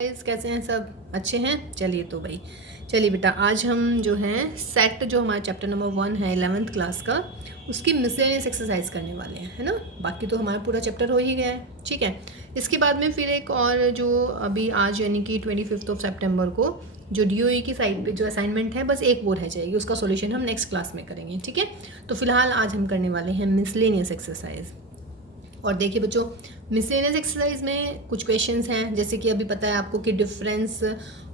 Guys कैसे हैं सब अच्छे हैं। चलिए तो भाई चलिए बेटा, आज हम जो हैं सेट जो हमारा चैप्टर नंबर 1 है 11th क्लास का, उसकी मिसलेनियस एक्सरसाइज करने वाले हैं, है ना। बाकी तो हमारा पूरा चैप्टर हो ही गया है, ठीक है। इसके बाद में फिर एक और जो अभी आज यानी कि 25 सितंबर को जो DOE की साइड पे जो असाइनमेंट है, बस एक वो रह जाएगी, उसका सॉल्यूशन हम नेक्स्ट क्लास में करेंगे, ठीक है। तो फिलहाल आज हम करने वाले हैं मिसलेनियस एक्सरसाइज। और देखिए बच्चों, मिसलेनियस एक्सरसाइज में कुछ क्वेश्चंस हैं, जैसे कि अभी पता है आपको कि डिफरेंस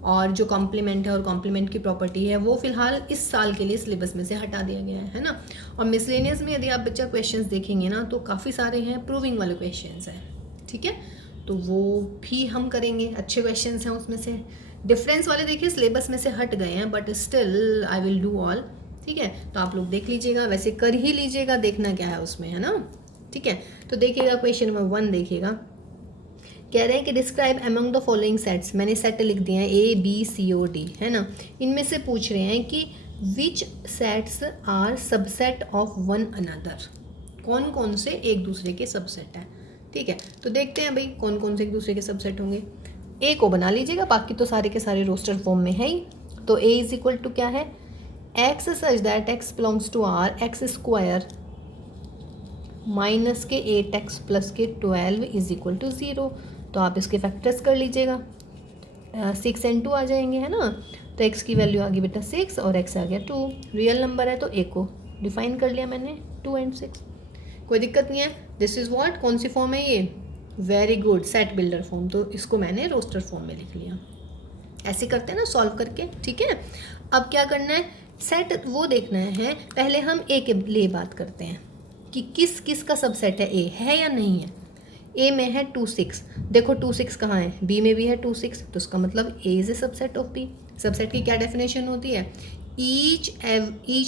और जो कॉम्प्लीमेंट है और कॉम्प्लीमेंट की प्रॉपर्टी है वो फिलहाल इस साल के लिए सिलेबस में से हटा दिया गया है ना। और मिसलेनियस में यदि आप बच्चा क्वेश्चंस देखेंगे ना तो काफ़ी सारे हैं प्रूविंग वाले क्वेश्चंस हैं, ठीक है। तो वो भी हम करेंगे, अच्छे क्वेश्चंस हैं उसमें से। डिफरेंस वाले देखिए सिलेबस में से हट गए हैं, but still I will do all, ठीक है। तो आप लोग देख लीजिएगा, वैसे कर ही लीजिएगा, देखना क्या है उसमें, है ना, ठीक है। तो देखिएगा क्वेश्चन नंबर 1 देखिएगा, कह रहे हैं कि describe among the following sets. मैंने सेट लिख दिए हैं ABCOD, है ना। इनमें से पूछ रहे हैं कि which sets are subset of one another, कौन कौन से एक दूसरे के सबसेट हैं, ठीक है। तो देखते हैं भाई कौन कौन से एक दूसरे के सबसेट होंगे। ए को बना लीजिएगा, बाकी तो सारे के सारे रोस्टर फॉर्म में है ही। तो A इज इक्वल टू क्या है, x such that x belongs to R x square minus के 8x प्लस के 12 इज इक्वल टू 0। तो आप इसके फैक्टर्स कर लीजिएगा, 6 and 2 आ जाएंगे, है ना। तो x की वैल्यू आ गई बेटा 6 और x आ गया 2। रियल नंबर है तो a को डिफाइन कर लिया मैंने 2 and 6, कोई दिक्कत नहीं है। दिस इज़ व्हाट, कौन सी फॉर्म है ये, very good, set builder form. तो इसको मैंने रोस्टर फॉर्म में लिख लिया। ऐसे करते हैं ना सॉल्व करके, ठीक है। अब क्या करना है, सेट वो देखना है, पहले हम ए के लिए बात करते हैं कि किस किस का सबसेट है, ए है या नहीं है। ए में है 2 6, देखो 2 6 कहाँ है, बी में भी है 2 6, तो उसका मतलब A is a subset of B. Subset की क्या डेफिनेशन होती है, each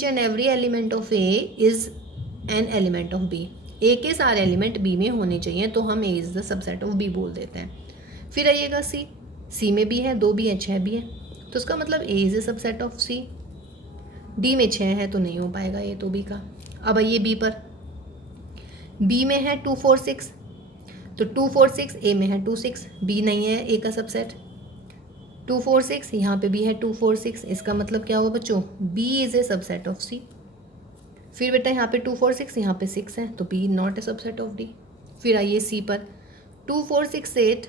and every element of A is an element of B. A के सारे एलिमेंट बी में होने चाहिए, तो हम A is the subset of B बोल देते हैं। फिर आइएगा सी में भी है, 2 भी है, 6 भी है, तो उसका मतलब A is a subset of C. D में 6 है तो नहीं हो पाएगा ये तो बी का। अब आइए बी पर, बी में है 2 4 6, तो 2 4 6, ए में है 2 6, बी नहीं है ए का सबसेट। 2 4 6 यहाँ पे भी है 2 4 6, इसका मतलब क्या हुआ बच्चों, B is a subset of C. फिर बेटा यहाँ पे 2 4 6, यहाँ पे 6 है, तो B not a subset of D. फिर आइए सी पर, 2 4 6 8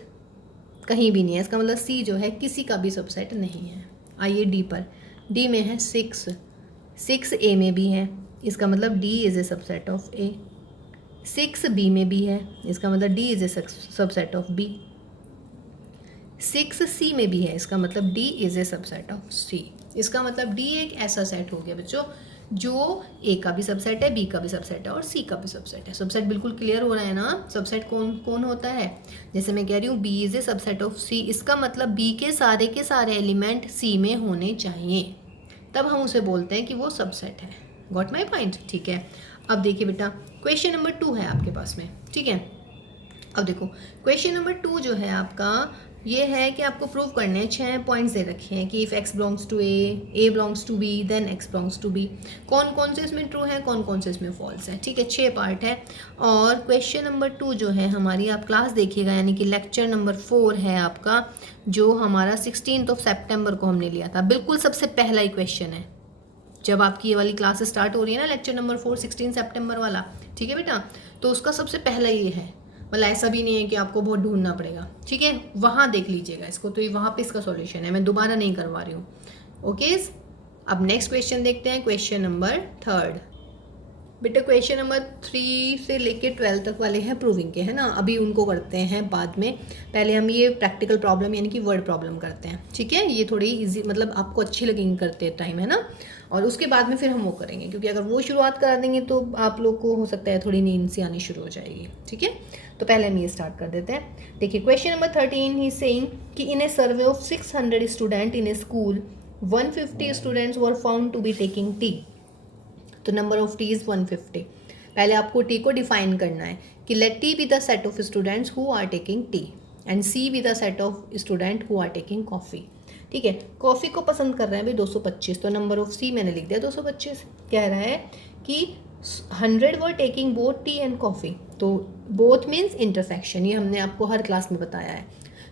कहीं भी नहीं है, इसका मतलब सी जो है किसी का भी सबसेट नहीं है। आइए डी पर, डी में है 6 ए में भी है, इसका मतलब D is a subset of A. 6 B में भी है, इसका मतलब D is a subset of B. 6 C में भी है, इसका मतलब D is a subset of C. इसका मतलब डी एक ऐसा सेट हो गया बच्चों जो ए का भी सबसेट है, बी का भी सबसेट है और सी का भी सबसेट है। सबसेट बिल्कुल क्लियर हो रहा है ना, सबसेट कौन कौन होता है। जैसे मैं कह रही हूँ B is a subset of C, इसका मतलब बी के सारे एलिमेंट सी में होने चाहिए, तब हम उसे बोलते हैं कि वो सबसेट है। गॉट माई पॉइंट, ठीक है। अब देखिए बेटा क्वेश्चन नंबर 2 है आपके पास में, ठीक है। अब देखो क्वेश्चन नंबर 2 जो है आपका, ये है कि आपको प्रूव करने हैं, 6 पॉइंट्स दे रखे हैं कि if x belongs to A belongs to B, then x belongs to B. कौन कौन से इसमें ट्रू है, कौन कौन से इसमें फॉल्स है, ठीक है। 6 पार्ट है। और क्वेश्चन नंबर 2 जो है हमारी, आप क्लास देखिएगा, यानी कि लेक्चर नंबर 4 है आपका, जो हमारा 16 सितंबर को हमने लिया था। बिल्कुल सबसे पहला ही क्वेश्चन है जब आपकी ये वाली क्लास स्टार्ट हो रही है ना, लेक्चर नंबर 4 16 सितंबर वाला, ठीक है बेटा। तो उसका सबसे पहला ये है, मतलब ऐसा भी नहीं है कि आपको बहुत ढूंढना पड़ेगा, ठीक है। वहाँ देख लीजिएगा इसको, तो ये वहाँ पे इसका सॉल्यूशन है, मैं दोबारा नहीं करवा रही हूँ, ओके। अब नेक्स्ट क्वेश्चन देखते हैं, क्वेश्चन नंबर 3। बेटा क्वेश्चन नंबर 3 से लेके 12 तक वाले हैं प्रूविंग के, है ना। अभी उनको करते हैं बाद में, पहले हम ये प्रैक्टिकल प्रॉब्लम यानी कि वर्ड प्रॉब्लम करते हैं, ठीक है। ये थोड़ी इजी, मतलब आपको अच्छी लगेंगी करते टाइम, है ना। और उसके बाद में फिर हम वो करेंगे, क्योंकि अगर वो शुरुआत करा देंगे तो आप लोग को हो सकता है थोड़ी नींद सी आनी शुरू हो जाएगी, ठीक है। तो पहले हम ये स्टार्ट कर देते हैं। देखिए क्वेश्चन नंबर 13 ही सेइंग कि in a survey of 600 student in a school 150 students were found to be taking tea. तो नंबर ऑफ टी इज़ 150। पहले आपको टी को डिफाइन करना है कि let T be the set of students who are taking tea and C be the set of student who are taking coffee, ठीक है। Coffee को पसंद कर रहे हैं भाई 225, तो नंबर ऑफ सी मैंने लिख दिया 225। कह रहा है कि 100 were taking both T and coffee, तो बोथ मीन्स इंटरसेक्शन, ये हमने आपको हर क्लास में बताया है।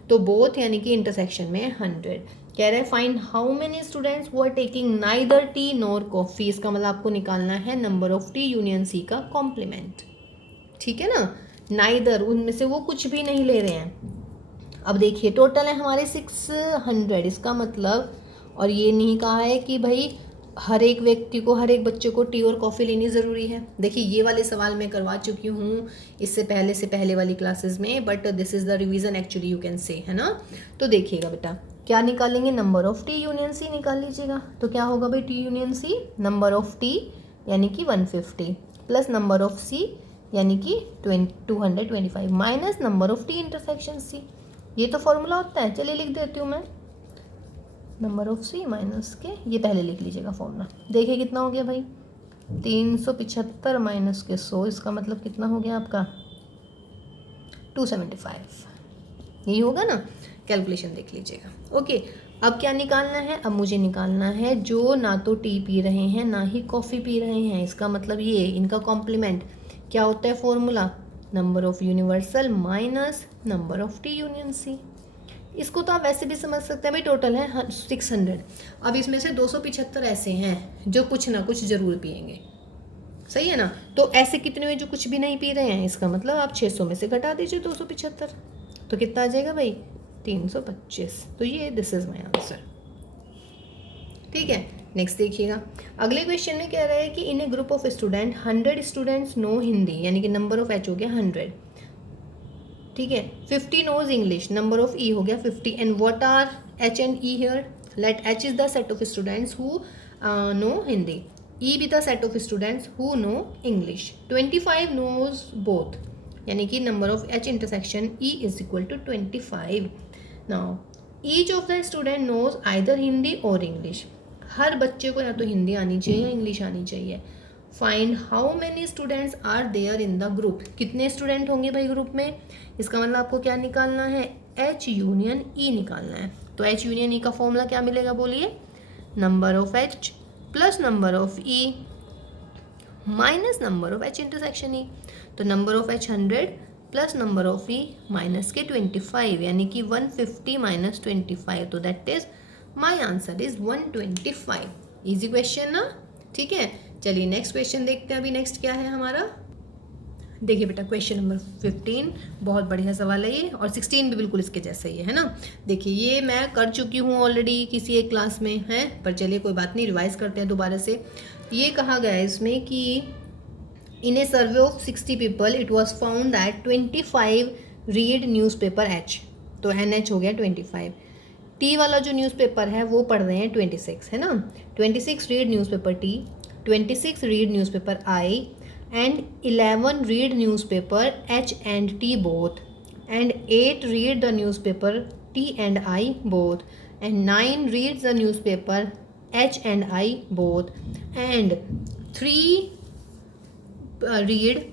तो बोथ यानी कि इंटरसेक्शन में 100। कह रहे हैं फाइंड हाउ मेनी स्टूडेंट्स वो are taking neither tea nor coffee. इसका मतलब आपको निकालना है number of T union C का कॉम्प्लीमेंट। ठीक है ना, नाइदर उनमें से वो कुछ भी नहीं ले रहे हैं। अब देखिए टोटल है हमारे 600, इसका मतलब, और ये नहीं कहा है कि भाई हर एक व्यक्ति को, हर एक बच्चे को टी और कॉफ़ी लेनी ज़रूरी है। देखिए ये वाले सवाल मैं करवा चुकी हूँ इससे पहले वाली क्लासेस में, but this is the revision actually you can say, है ना। तो देखिएगा बेटा क्या निकालेंगे, number of T union C निकाल लीजिएगा। तो क्या होगा भाई T union C, number of T यानी कि 150 प्लस नंबर ऑफ सी यानी कि 225 minus number of T intersection C. ये तो फॉर्मूला होता है, चलिए लिख देती हूँ मैं, नंबर ऑफ सी माइनस के, ये पहले लिख लीजिएगा फॉर्मूला। देखिए कितना हो गया भाई 375 माइनस के 100, इसका मतलब कितना हो गया आपका 275। यही होगा ना, कैलकुलेशन देख लीजिएगा। ओके, अब क्या निकालना है, अब मुझे निकालना है जो ना तो टी पी रहे हैं ना ही कॉफ़ी पी रहे हैं। इसका मतलब ये इनका कॉम्प्लीमेंट क्या होता है formula, number of universal minus number of T union C. इसको तो आप वैसे भी समझ सकते हैं भाई, टोटल है 600। अब इसमें से 275 ऐसे हैं जो कुछ ना कुछ ज़रूर पिएंगे, सही है ना। तो ऐसे कितने हुए जो कुछ भी नहीं पी रहे हैं, इसका मतलब आप 600 में से घटा दीजिए 275, तो कितना आ जाएगा भाई 325। तो ये दिस इज़ माई आंसर। ठीक है, नेक्स्ट देखिएगा। अगले क्वेश्चन में कह रहा है कि in a group of student 100 students no Hindi, यानी कि नंबर ऑफ एच हो गया 100। ठीक है, 50 knows English, number of E हो गया 50। And what are H and E here, let H is the set of students who know Hindi, E be the set of students who know English. 25 knows both, यानी कि number of H intersection E is equal to 25। Now each of the student knows either Hindi और English, हर बच्चे को या तो हिंदी आनी चाहिए या इंग्लिश आनी चाहिए। Find how many students are there in the group, कितने स्टूडेंट होंगे भाई ग्रुप में। इसका मतलब आपको क्या निकालना है, एच यूनियन ई निकालना है। तो एच यूनियन ई का फॉर्मूला क्या मिलेगा बोलिए, number of H plus number of E minus number of H intersection E. तो number of H 100 plus number of E minus के 25, यानी कि 150 माइनस 25, तो that is my answer is 125। Easy question ना, ठीक है। चलिए नेक्स्ट क्वेश्चन देखते हैं। अभी नेक्स्ट क्या है हमारा, देखिए बेटा क्वेश्चन नंबर 15 बहुत बढ़िया सवाल है ये, और 16 भी बिल्कुल इसके जैसा ही है ना। देखिए ये मैं कर चुकी हूँ ऑलरेडी किसी एक क्लास में है, पर चलिए कोई बात नहीं, रिवाइज करते हैं दोबारा से। ये कहा गया है इसमें कि in a survey of 60 people it was found that 25 read newspaper H, तो एन एच हो गया 25। टी वाला जो न्यूज़पेपर है वो पढ़ रहे हैं 26, है ना। 26 read newspaper T, 26 read newspaper I, and 11 read newspaper H and T both, and 8 read the newspaper T and I both, and 9 reads the newspaper H and I both, and 3 read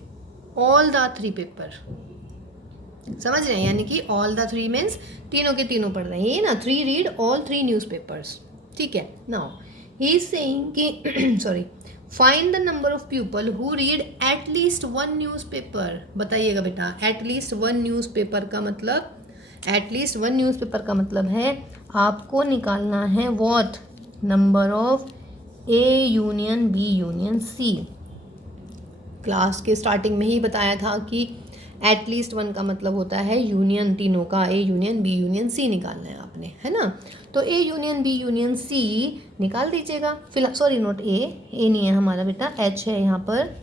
all the 3 paper। समझ रहे हैं, यानी कि all the 3 means तीनों के तीनों पढ़ रहे हैं, ये ना 3 read all 3 newspapers। ठीक है, now he is saying कि sorry, find the number of people who read at least 1 newspaper. बताइएगा बेटा एट लीस्ट 1 न्यूज़पेपर का मतलब, एट लीस्ट 1 न्यूज़पेपर का मतलब है आपको निकालना है what, number of A union B union C. Class के स्टार्टिंग में ही बताया था कि एट लीस्ट 1 का मतलब होता है यूनियन तीनों का, A union B union C निकालना है आपने, है ना। तो A union B union C निकाल दीजिएगा। फिलहाल सॉरी नोट ए नहीं है हमारा बेटा, एच है यहाँ पर,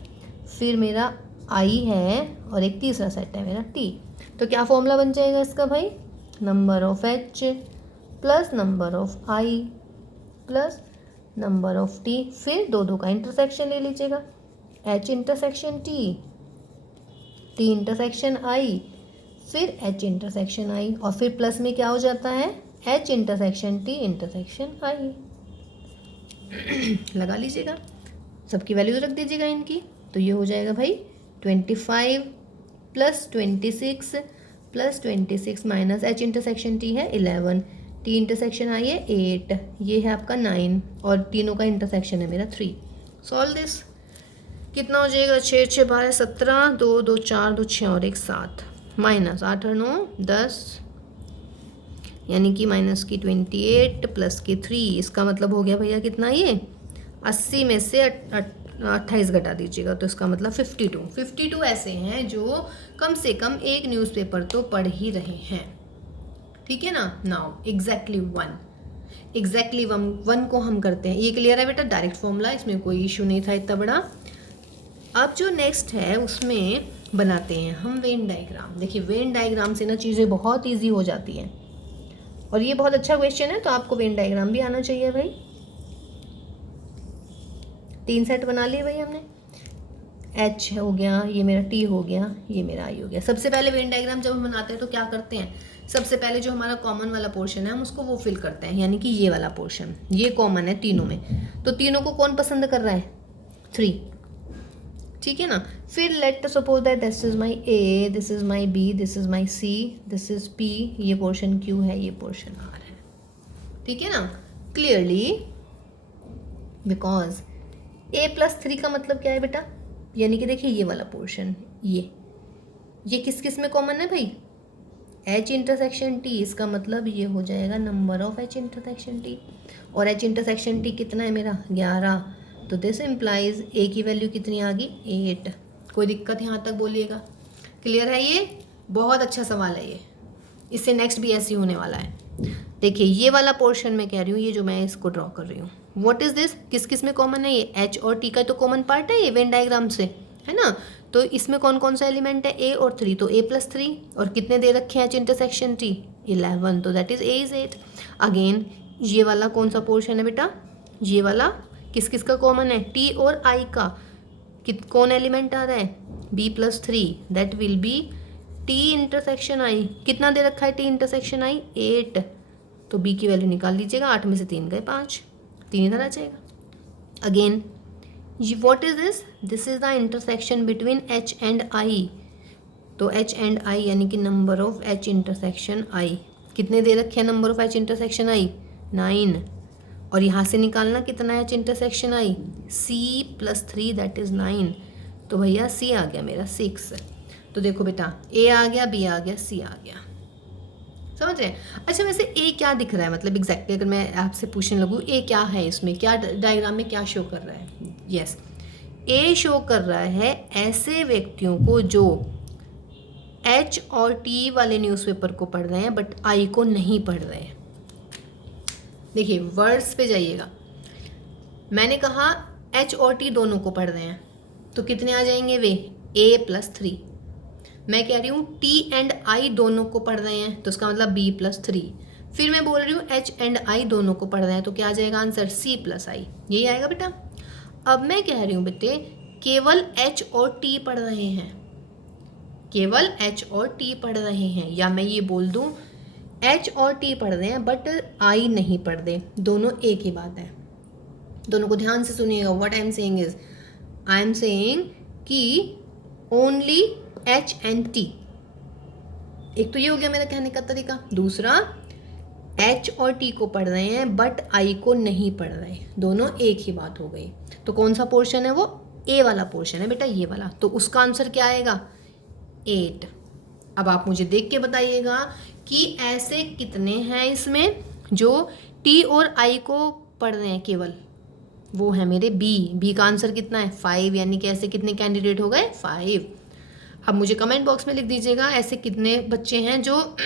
फिर मेरा आई है और एक तीसरा सेट है मेरा टी। तो क्या फॉर्मूला बन जाएगा इसका भाई, number of H plus number of I plus number of T, फिर दो का इंटरसेक्शन ले लीजिएगा, H intersection T, T intersection I, फिर एच इंटरसेक्शन आई, और फिर प्लस में क्या हो जाता है, एच इंटरसेक्शन टी इंटरसेक्शन आई। लगा लीजिएगा, सबकी वैल्यूज रख दीजिएगा इनकी। तो ये हो जाएगा भाई 25 plus 26 plus 26 minus H intersection T है 11, टी इंटरसेक्शन आई है 8, ये है आपका 9, और तीनों का इंटरसेक्शन है मेरा 3। सॉल्व दिस, कितना हो जाएगा, 6 6 12 17, 2 2 4 2 6 और 1 7, माइनस 8 और 9 10, यानी कि माइनस की 28 प्लस की 3, इसका मतलब हो गया भैया कितना, ये 80 में से 28 घटा दीजिएगा तो इसका मतलब 52 ऐसे हैं जो कम से कम एक न्यूज़पेपर तो पढ़ ही रहे हैं, ठीक है ना। नाउ एग्जैक्टली वन को हम करते हैं, ये क्लियर है बेटा, डायरेक्ट फॉर्मूला, इसमें कोई इशू नहीं था इतना बड़ा। अब जो नेक्स्ट है उसमें बनाते हैं हम वेन डायग्राम। देखिए वेन डायग्राम से ना चीज़ें बहुत ईजी हो जाती हैं, और ये बहुत अच्छा क्वेश्चन है, तो आपको वेन डायग्राम भी आना चाहिए भाई। 3 सेट बना लिए भाई हमने, H हो गया, ये मेरा T हो गया, ये मेरा I हो गया। सबसे पहले वेन डायग्राम जब हम बनाते हैं तो क्या करते हैं, सबसे पहले जो हमारा कॉमन वाला पोर्शन है हम उसको वो फिल करते हैं, यानी कि ये वाला पोर्शन, ये कॉमन है तीनों में, तो तीनों को कौन पसंद कर रहा है, 3, ठीक है ना। फिर let suppose that this is my A, this is my B, this is my C, this is P, ये पोर्शन Q है, ये पोर्शन R है, ठीक है ना। क्लियरली बिकॉज A+3 का मतलब क्या है बेटा, यानी कि देखिए ये वाला पोर्शन, ये किस किस में कॉमन है भाई, H इंटरसेक्शन T, इसका मतलब ये हो जाएगा number of H intersection T, और H इंटरसेक्शन T कितना है मेरा 11, तो दिस इम्प्लाइज A की वैल्यू कितनी आ गई 8। कोई दिक्कत यहाँ तक बोलिएगा, क्लियर है, ये बहुत अच्छा सवाल है, ये इससे नेक्स्ट भी ऐसे ही होने वाला है। देखिए ये वाला पोर्शन मैं कह रही हूँ, ये जो मैं इसको ड्रॉ कर रही हूँ, व्हाट इज दिस, किस किस में कॉमन है, ये H और T का तो कॉमन पार्ट है ये वेन डायग्राम से, है ना। तो इसमें कौन कौन सा एलिमेंट है, A और 3, तो A+3, और कितने दे रखे हैं H इंटरसेक्शन T 11, तो that is A is 8। Again ये वाला कौन सा पोर्शन है बेटा, ये वाला किस किस का कॉमन है, T और I का, कौन एलिमेंट आ रहा है B+3, that will be T intersection I, कितना दे रखा है T इंटरसेक्शन I 8, तो B की वैल्यू निकाल लीजिएगा, 8 में से 3 गए 5, 3 इधर आ जाएगा। Again what is this is the intersection between H and I, तो H एंड I यानी कि number of H intersection I, कितने दे रखे हैं number of H intersection I 9, और यहाँ से निकालना कितना है H intersection I C+3 that is 9, तो भैया C आ गया मेरा 6। तो देखो बेटा A आ गया, B आ गया, C आ गया, समझ रहे हैं। अच्छा वैसे A क्या दिख रहा है, मतलब एग्जैक्टली अगर मैं आपसे पूछने लगूँ A क्या है, इसमें क्या डायग्राम में क्या शो कर रहा है, यस A शो कर रहा है ऐसे व्यक्तियों को जो H और T वाले न्यूज़पेपर को पढ़ रहे हैं बट I को नहीं पढ़ रहे हैं। देखिए वर्ड्स पे जाइएगा, मैंने कहा H और T दोनों को पढ़ रहे हैं, तो कितने आ जाएंगे वे A+3। मैं कह रही हूँ T एंड I दोनों को पढ़ रहे हैं, तो उसका मतलब B+3। फिर मैं बोल रही हूँ H एंड I दोनों को पढ़ रहे हैं, तो क्या आ जाएगा आंसर C+I, यही आएगा बेटा। अब मैं कह रही हूँ बेटे केवल H और T पढ़ रहे हैं, केवल H और T पढ़ रहे हैं, या मैं ये बोल दूँ H और T पढ़ रहे हैं बट I नहीं पढ़ रहे, दोनों एक ही बात है। दोनों को ध्यान से सुनिएगा, what I am saying is, I am saying कि ओनली H एंड T, एक तो ये हो गया मेरा कहने का तरीका, दूसरा H और T को पढ़ रहे हैं बट I को नहीं पढ़ रहे, दोनों एक ही बात हो गई। तो कौन सा पोर्शन है, वो A वाला पोर्शन है बेटा, ये वाला, तो उसका आंसर क्या आएगा 8। अब आप मुझे देख के बताइएगा कि ऐसे कितने हैं इसमें जो T और I को पढ़ रहे हैं केवल, वो है मेरे B का आंसर कितना है 5, यानी कि ऐसे कितने कैंडिडेट हो गए 5। अब मुझे कमेंट बॉक्स में लिख दीजिएगा ऐसे कितने बच्चे हैं जो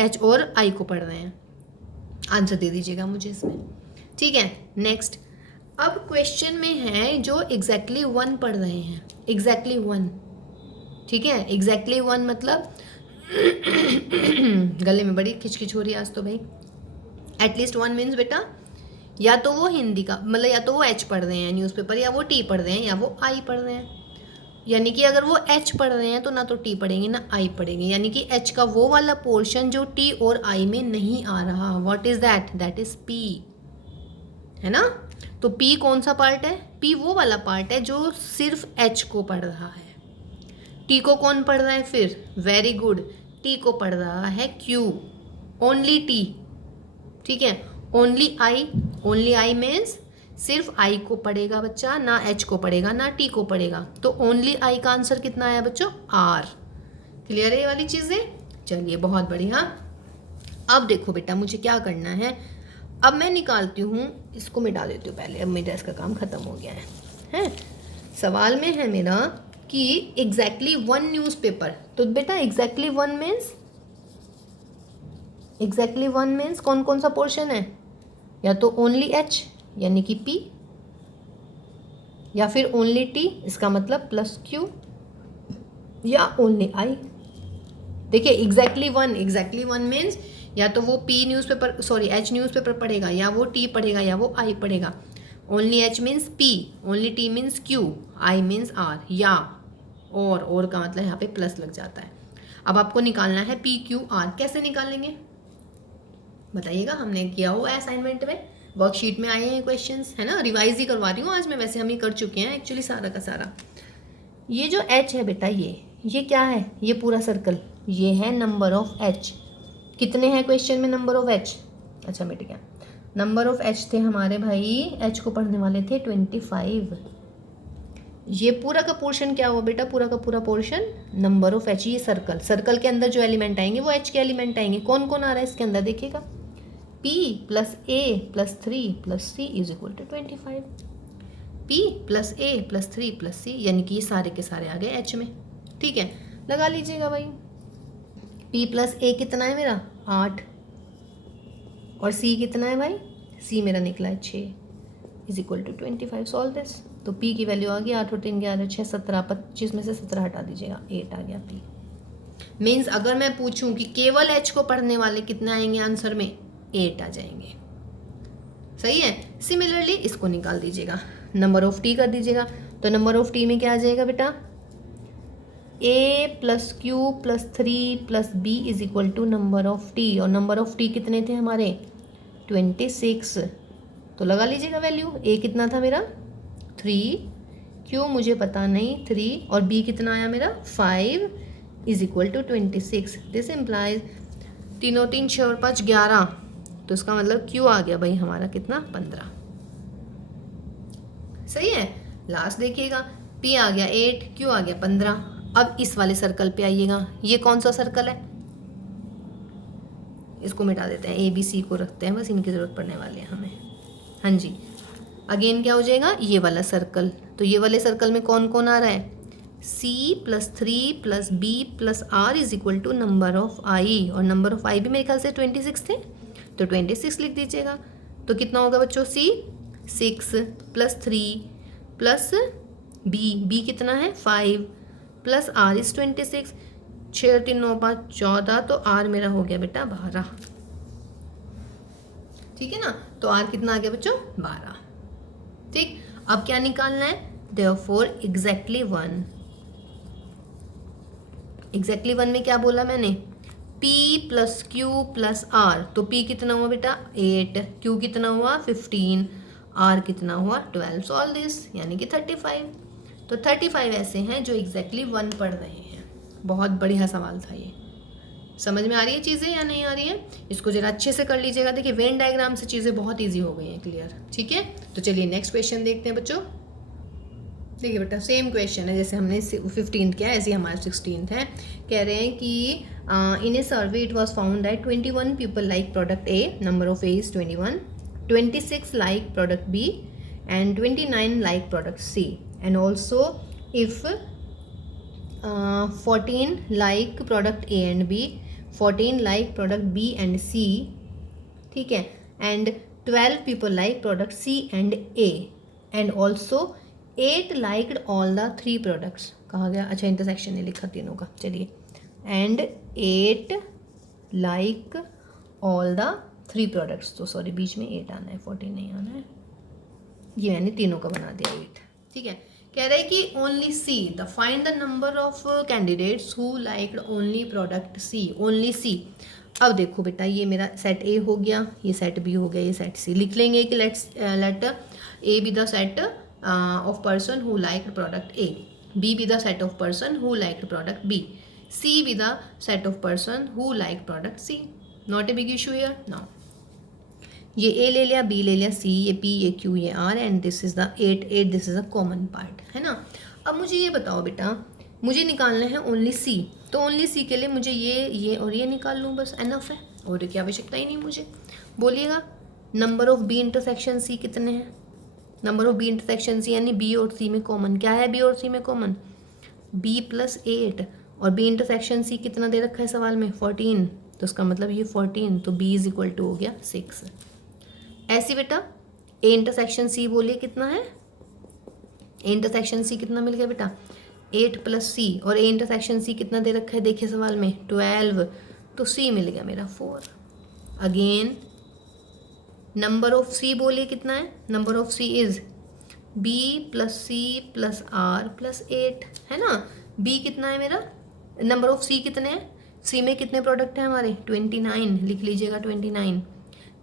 H और I को पढ़ रहे हैं, आंसर दे दीजिएगा मुझे इसमें, ठीक है। नेक्स्ट अब क्वेश्चन में है जो एग्जैक्टली 1 पढ़ रहे हैं, एग्जैक्टली 1, ठीक है। एग्जैक्टली 1 मतलब गले में बड़ी खिचखिच हो रही है आज तो भाई। एटलीस्ट 1 मीन्स बेटा या तो वो हिंदी का मतलब या तो वो H पढ़ रहे हैं न्यूज़पेपर, या वो T पढ़ रहे हैं, या वो I पढ़ रहे हैं। यानी कि अगर वो H पढ़ रहे हैं तो ना तो T पढ़ेंगे ना I पढ़ेंगे, यानी कि H का वो वाला पोर्शन जो T और I में नहीं आ रहा, what is that, that is P, है ना। तो P कौन सा पार्ट है, P वो वाला पार्ट है जो सिर्फ H को पढ़ रहा है। T को कौन पढ़ रहा है फिर, वेरी गुड, T को पढ़ रहा है Q, ओनली T, ठीक है। ओनली I मीन्स सिर्फ I को पढ़ेगा बच्चा, ना H को पढ़ेगा ना T को पढ़ेगा, तो ओनली I का आंसर कितना आया बच्चों R। क्लियर है ये वाली चीज़ें, चलिए बहुत बढ़िया। अब देखो बेटा मुझे क्या करना है, अब मैं निकालती हूँ, इसको मिटा देती हूँ पहले, अब मेरा इसका काम ख़त्म हो गया है। सवाल में है मेरा कि एग्जैक्टली वन न्यूज़पेपर, तो बेटा एग्जैक्टली वन मीन्स कौन कौन सा पोर्शन है, या तो ओनली एच यानी कि पी, या फिर ओनली टी इसका मतलब प्लस क्यू, या ओनली आई। देखिए एग्जैक्टली वन मीन्स या तो वो P newspaper sorry H newspaper पढ़ेगा, या वो टी पढ़ेगा, या वो आई पढ़ेगा। Only H means P, only T means Q, I means R, या और का मतलब यहाँ पे प्लस लग जाता है। अब आपको निकालना है पी क्यू आर, कैसे निकालेंगे बताइएगा। हमने किया हुआ है असाइनमेंट में, वर्कशीट में आए हैं क्वेश्चंस, है ना, रिवाइज ही करवा रही हूँ आज मैं, वैसे हम ही कर चुके हैं एक्चुअली सारा का सारा। ये जो एच है बेटा ये क्या है, ये पूरा सर्कल, ये है नंबर ऑफ एच। कितने हैं क्वेश्चन में नंबर ऑफ एच, अच्छा मिट गया, नंबर ऑफ एच थे हमारे भाई, एच को पढ़ने वाले थे 25। ये पूरा का पोर्शन क्या हुआ बेटा, पूरा का पूरा पोर्शन नंबर ऑफ एच। ये सर्कल के अंदर जो एलिमेंट आएंगे वो एच के एलिमेंट आएंगे। कौन कौन आ रहा है इसके अंदर देखिएगा, P plus A plus 3 plus C is equal to 25। P plus A plus 3 plus C, यानी कि ये सारे के सारे आ गए H में। ठीक है, लगा लीजिएगा भाई। P प्लस A कितना है मेरा 8, और C कितना है भाई, C मेरा निकला है 6 is equal to 25। Solve this, तो P की वैल्यू आ गई 8 और 3 11 6 17, 25 में से 17 हटा दीजिएगा, 8 आ गया P। मीन्स अगर मैं पूछूं कि केवल H को पढ़ने वाले कितने आएंगे आंसर में, 8 आ जाएंगे। सही है। सिमिलरली इसको निकाल दीजिएगा, नंबर ऑफ टी कर दीजिएगा, तो नंबर ऑफ टी में क्या आ जाएगा बेटा, A plus Q plus 3 plus B is equal to number of T, और नंबर ऑफ टी कितने थे हमारे 26, तो लगा लीजिएगा वैल्यू। A कितना था मेरा 3, क्यू मुझे पता नहीं 3, और B कितना आया मेरा 5 is equal to 26। This implies 3 और 3 6 और 5 11, तो इसका मतलब Q आ गया भाई हमारा कितना 15। सही है। लास्ट देखिएगा, P आ गया 8, Q आ गया 15। अब इस वाले सर्कल पे आइएगा, ये कौन सा सर्कल है, इसको मिटा देते हैं, ABC को रखते हैं, बस इनकी ज़रूरत पड़ने वाले हैं हमें। हाँ जी, अगेन क्या हो जाएगा, ये वाला सर्कल, तो ये वाले सर्कल में कौन कौन आ रहा है, C plus 3 plus B plus R is equal to number of I, और नंबर ऑफ I भी मेरे ख्याल से 26 थे, तो 26 लिख दीजिएगा। तो कितना होगा बच्चों, C 6 प्लस 3 प्लस B कितना है 5 प्लस R इज 26, 6 3 9 5 14, तो R मेरा हो गया बेटा 12। ठीक है ना, तो R कितना आ गया बच्चों 12। ठीक, अब क्या निकालना है, देयरफॉर एग्जैक्टली वन में क्या बोला मैंने, P plus Q plus R, तो P कितना हुआ बेटा 8, Q कितना हुआ 15, R कितना हुआ 12। सॉल्व दिस, यानी कि 35। तो 35 ऐसे हैं जो एग्जैक्टली वन पढ़ रहे हैं। बहुत बढ़िया सवाल था ये। समझ में आ रही है चीज़ें या नहीं आ रही है, इसको जरा अच्छे से कर लीजिएगा। देखिए वेन डायग्राम से चीज़ें बहुत ईजी हो गई हैं क्लियर। ठीक है, तो चलिए नेक्स्ट क्वेश्चन देखते हैं बच्चों। देखिए बेटा सेम क्वेश्चन है, जैसे हमने 15th किया ऐसे ही हमारा 16th है। कह रहे हैं कि in a survey it was found that 21 people like product A, number of A is 21, 26 like product B and 29 like product C, and also if 14 like product A and B, 14 like product B and C, ठीक है, and 12 people like product C and A, and also 8 liked all the 3 products. कहा गया, अच्छा intersection ने लिखा तीनों का, चलिए, and 8 like all the 3 products, तो सॉरी बीच में 8 आना है, 14 नहीं आना है, ये मैंने तीनों का बना दिया 8। ठीक है, कह रहे हैं कि only C the find the number of candidates who liked only product C, only C. अब देखो बेटा ये मेरा सेट ए हो गया, ये सेट बी हो गया, ये सेट सी। लिख लेंगे कि let A be the set of person who liked product A, B be the set of person who liked product B, C be the set of person who liked product C. Not a big issue here now. ये A ले लिया, B ले लिया, C, ये P, ये Q, ये R, and this is the 8, this is a common part, है ना। अब मुझे ये बताओ बेटा, मुझे निकालना है ओनली C, तो ओनली C के लिए मुझे ये और ये निकाल लूँ, बस एनफ है। और की आवश्यकता ही नहीं मुझे। बोलिएगा number of B intersection C कितने हैं? Number of B intersection C यानी बी और सी में कॉमन क्या है? बी और सी में कॉमन बी प्लस 8, और बी इंटरसेक्शन सी कितना दे रखा है सवाल में? 14, तो उसका मतलब ये 14, तो बी इज इक्वल टू हो गया 6। ऐसी बेटा ए इंटरसेक्शन सी बोलिए कितना है? ए इंटरसेक्शन सी कितना मिल गया बेटा? 8 प्लस सी, और ए इंटरसेक्शन सी कितना दे रखा है देखिए सवाल में? 12, तो सी मिल गया मेरा 4। अगेन नंबर ऑफ सी बोलिए कितना है? Number of C is B plus C plus R plus 8, है ना? बी कितना है मेरा? नंबर ऑफ सी कितने हैं? सी में कितने प्रोडक्ट हैं हमारे? 29, लिख लीजिएगा 29।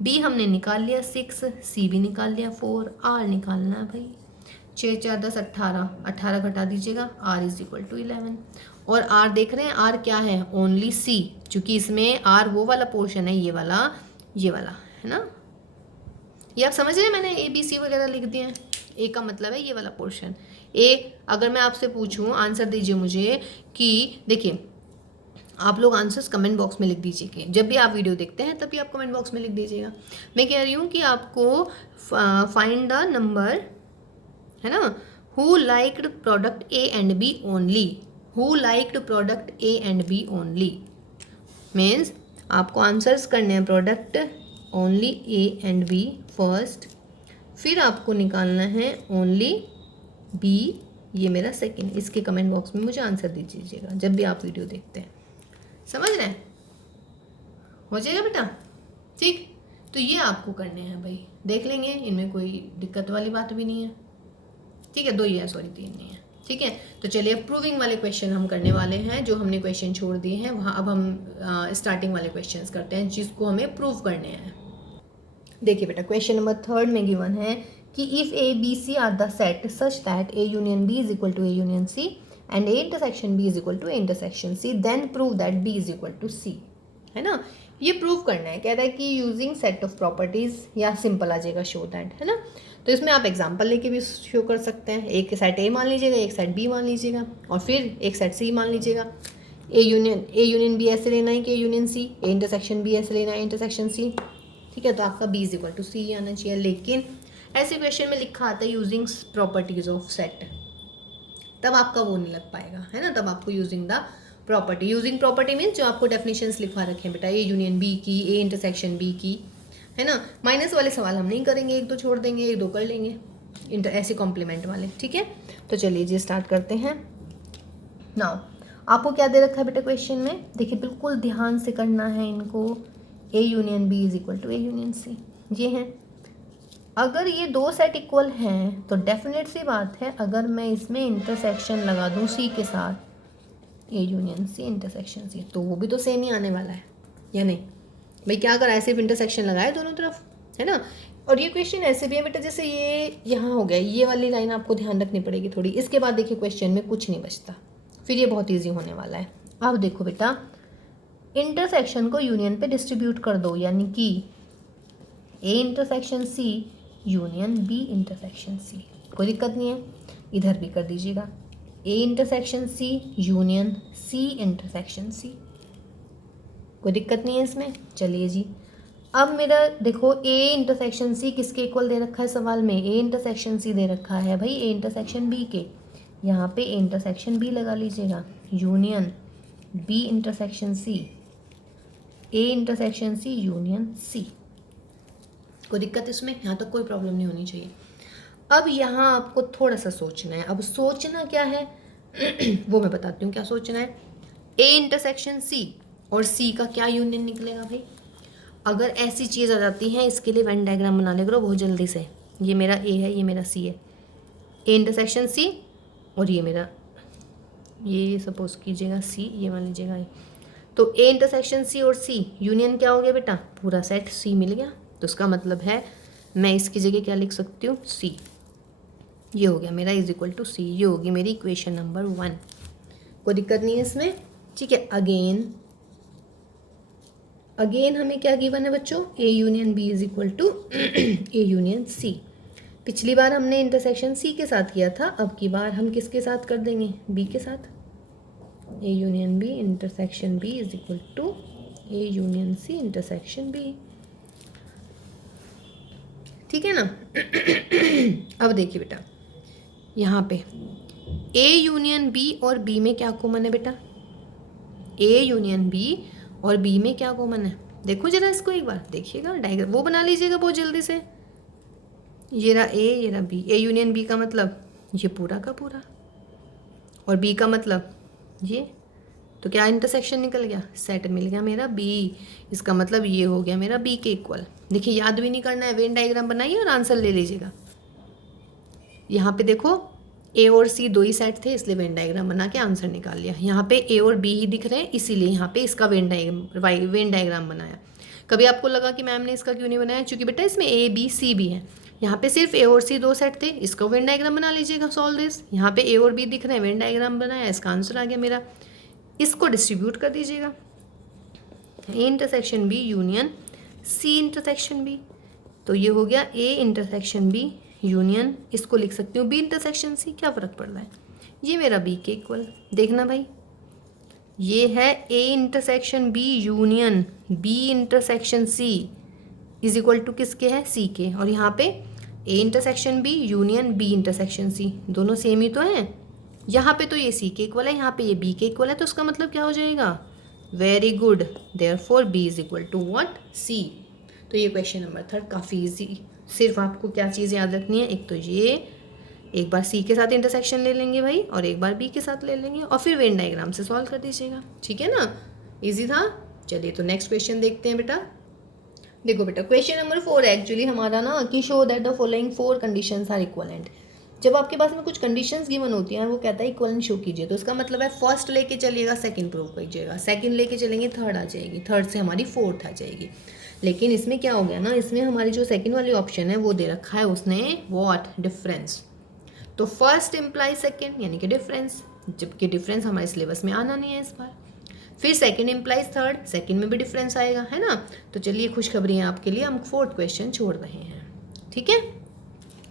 बी हमने निकाल लिया 6, सी भी निकाल लिया 4, आर निकालना है भाई। 6 4 10 18, 18 घटा दीजिएगा, आर इज इक्वल टू 11। और आर देख रहे हैं, आर क्या है? ओनली सी, चूंकि इसमें आर वो वाला पोर्शन है, ये वाला है ना? ये आप समझ रहे हैं? मैंने ए बी सी वगैरह लिख दिए हैं। ए का मतलब है ये वाला पोर्शन। ए अगर मैं आपसे पूछूं, आंसर दीजिए मुझे कि देखिए, आप लोग आंसर्स कमेंट बॉक्स में लिख दीजिए। जब भी आप वीडियो देखते हैं तभी आप कमेंट बॉक्स में लिख दीजिएगा। मैं कह रही हूँ कि आपको फाइंड द नंबर, है ना, who liked product A and B only. Who liked product A and B only means आपको आंसर्स करने हैं product only A and B first, फिर आपको निकालना है ओनली बी, ये मेरा सेकंड। इसके कमेंट बॉक्स में मुझे आंसर दे दीजिएगा जब भी आप वीडियो देखते हैं। समझ रहे हैं? हो जाएगा बेटा? ठीक, तो ये आपको करने हैं भाई, देख लेंगे, इनमें कोई दिक्कत वाली बात भी नहीं है। ठीक है, 2 ही है, सॉरी 3 नहीं है। ठीक है, तो चलिए प्रूविंग वाले क्वेश्चन हम करने वाले हैं। जो हमने क्वेश्चन छोड़ दिए हैं वहाँ अब हम स्टार्टिंग वाले क्वेश्चंस करते हैं जिसको हमें प्रूव करने हैं। देखिए बेटा, क्वेश्चन नंबर 3 में गिवन है कि if A B C are the set such that A union B is equal to A union C and A intersection B is equal to A intersection C, then prove that B is equal to C. है ना? ये prove करना है। कह रहा है कि using set of properties, या सिंपल आ जाएगा शो दैट, है ना? तो इसमें आप एग्जांपल लेके भी शो कर सकते हैं। एक सेट ए मान लीजिएगा, एक सेट बी मान लीजिएगा, और फिर एक सेट सी मान लीजिएगा। ए यूनियन बी ऐसे लेना है कि A union C, A intersection B ऐसे लेना है इंटरसेक्शन सी। ठीक है, तो आपका B is equal to C आना चाहिए। लेकिन ऐसे क्वेश्चन में लिखा आता है यूजिंग प्रॉपर्टीज ऑफ सेट, तब आपका वो नहीं लग पाएगा, है ना? तब आपको using the property, using property means जो आपको डेफिनेशंस लिखवा रखे हैं बेटा, ए यूनियन बी की, ए इंटरसेक्शन बी की, है ना? माइनस वाले सवाल हम नहीं करेंगे, 1 2 छोड़ देंगे, 1 2 कर लेंगे, ऐसे कॉम्प्लीमेंट वाले। ठीक है, तो चलिए जी स्टार्ट करते हैं। नाउ आपको क्या दे रखा है बेटा क्वेश्चन में? देखिए बिल्कुल ध्यान से करना है इनको। A union B is equal to A union C, ये हैं। अगर ये 2 सेट इक्वल हैं तो डेफिनेट सी बात है, अगर मैं इसमें इंटरसेक्शन लगा दूँ सी के साथ, ए यूनियन सी इंटरसेक्शन सी, तो वो भी तो सेम ही आने वाला है, या नहीं भाई? क्या करा है, सिर्फ इंटरसेक्शन लगाए दोनों तरफ, है ना? और ये क्वेश्चन ऐसे भी है बेटा, जैसे ये यहाँ हो गया, ये वाली लाइन आपको ध्यान रखनी पड़ेगी थोड़ी। इसके बाद देखिए क्वेश्चन में कुछ नहीं बचता, फिर ये बहुत ईजी होने वाला है। अब देखो बेटा, इंटरसेक्शन को यूनियन पे डिस्ट्रीब्यूट कर दो, यानी कि A intersection C union B intersection C, कोई दिक्कत नहीं है। इधर भी कर दीजिएगा, A intersection C union C intersection C, कोई दिक्कत नहीं है इसमें। चलिए जी, अब मेरा देखो ए इंटरसेक्शन सी किसके इक्वल दे रखा है सवाल में? ए इंटरसेक्शन सी दे रखा है भाई ए इंटरसेक्शन बी के। यहाँ पे ए इंटरसेक्शन बी लगा लीजिएगा, union B intersection C, A intersection C union C, कोई दिक्कत इसमें? यहाँ तक कोई प्रॉब्लम नहीं होनी चाहिए। अब यहाँ आपको थोड़ा सा सोचना है। अब सोचना क्या है वो मैं बताती हूँ क्या सोचना है। ए इंटरसेक्शन सी और सी का क्या यूनियन निकलेगा भाई? अगर ऐसी चीज़ आ जाती है, इसके लिए वेन डायग्राम बना ले करो बहुत जल्दी से। ये मेरा ए है, ये मेरा सी है, ए इंटरसेक्शन सी, और ये मेरा, ये सपोज कीजिएगा सी, ये मान लीजिएगा ए। तो ए इंटरसेक्शन सी और सी यूनियन क्या हो गया बेटा? पूरा सेट सी मिल गया। तो उसका मतलब है मैं इसकी जगह क्या लिख सकती हूँ? सी। ये हो गया मेरा इज इक्वल टू सी, ये होगी मेरी इक्वेशन नंबर 1। कोई दिक्कत नहीं है इसमें। ठीक है, अगेन हमें क्या गिवन है बच्चों? A union B is equal to A union C. पिछली बार हमने इंटरसेक्शन सी के साथ किया था, अब की बार हम किसके साथ कर देंगे? बी के साथ। A union B intersection B is equal to A union C intersection B. ठीक है ना। अब देखिए बेटा, यहाँ पे ए यूनियन बी और बी में क्या कॉमन है बेटा? ए यूनियन बी और बी में क्या कॉमन है? देखो जरा इसको एक बार देखिएगा, डायग्राम वो बना लीजिएगा बहुत जल्दी से। ये रहा ए, ये रहा बी। ए यूनियन बी का मतलब ये पूरा का पूरा, और बी का मतलब ये। तो क्या इंटरसेक्शन निकल गया? सेट मिल गया मेरा बी। इसका मतलब ये हो गया मेरा बी के इक्वल। देखिए याद भी नहीं करना है, वेन डायग्राम बनाइए और आंसर ले लीजिएगा। यहाँ पे देखो ए और सी दो ही सेट थे, इसलिए वेन डायग्राम बना के आंसर निकाल लिया। यहाँ पे ए और बी ही दिख रहे हैं, इसीलिए यहाँ पे इसका वेन डायग्राम बनाया। कभी आपको लगा कि मैम ने इसका क्यों नहीं बनाया? क्योंकि बेटा इसमें ए बी सी भी है। यहाँ पे सिर्फ ए और सी दो सेट थे, इसका वेन डायग्राम बना लीजिएगा, सॉल्व दिस। यहाँ पे ए और बी दिख रहे हैं, वेन डायग्राम बनाया, इसका आंसर आ गया मेरा। इसको डिस्ट्रीब्यूट कर दीजिएगा, A intersection B union C intersection B. तो ये हो गया ए इंटरसेक्शन बी यूनियन, इसको लिख सकती हूँ बी इंटरसेक्शन सी। क्या फ़र्क पड़ रहा है? ये मेरा बी के इक्वल। देखना भाई, ये है A intersection B union B intersection C is equal to किसके है? सी के। और यहाँ पे A intersection B union B intersection C, दोनों सेम ही तो हैं। यहाँ पे तो ये सी के इक्वल है, यहाँ पे ये बी के इक्वल है, तो उसका मतलब क्या हो जाएगा? Very good, therefore B is equal to what? C. तो ये क्वेश्चन नंबर 3 काफ़ी इजी। सिर्फ आपको क्या चीज़ याद रखनी है? एक तो ये, एक बार सी के साथ इंटरसेक्शन ले लेंगे भाई, और एक बार बी के साथ ले लेंगे, और फिर वेन डायग्राम से सॉल्व कर दीजिएगा। ठीक है ना, इजी था। चलिए तो नेक्स्ट क्वेश्चन देखते हैं बेटा। देखो बेटा, क्वेश्चन नंबर 4 एक्चुअली हमारा ना कि show that the following 4 conditions are equivalent. जब आपके पास में कुछ कंडीशंस गिवन होती हैं और वो कहता है इक्वलेंट शो कीजिए, तो इसका मतलब है फर्स्ट लेके चलिएगा, सेकंड प्रूव कीजिएगा, सेकंड लेके चलेंगे थर्ड आ जाएगी, थर्ड से हमारी फोर्थ आ जाएगी। लेकिन इसमें क्या हो गया ना, इसमें हमारी जो सेकंड वाली ऑप्शन है वो दे रखा है उसने व्हाट? डिफरेंस। तो फर्स्ट इम्प्लाई सेकंड यानी कि डिफरेंस, जबकि डिफरेंस हमारे सिलेबस में आना नहीं है इस बार। फिर सेकंड इम्प्लाइज थर्ड, सेकंड में भी डिफरेंस आएगा, है ना। तो चलिए खुशखबरी है आपके लिए, हम फोर्थ क्वेश्चन छोड़ रहे हैं। ठीक है,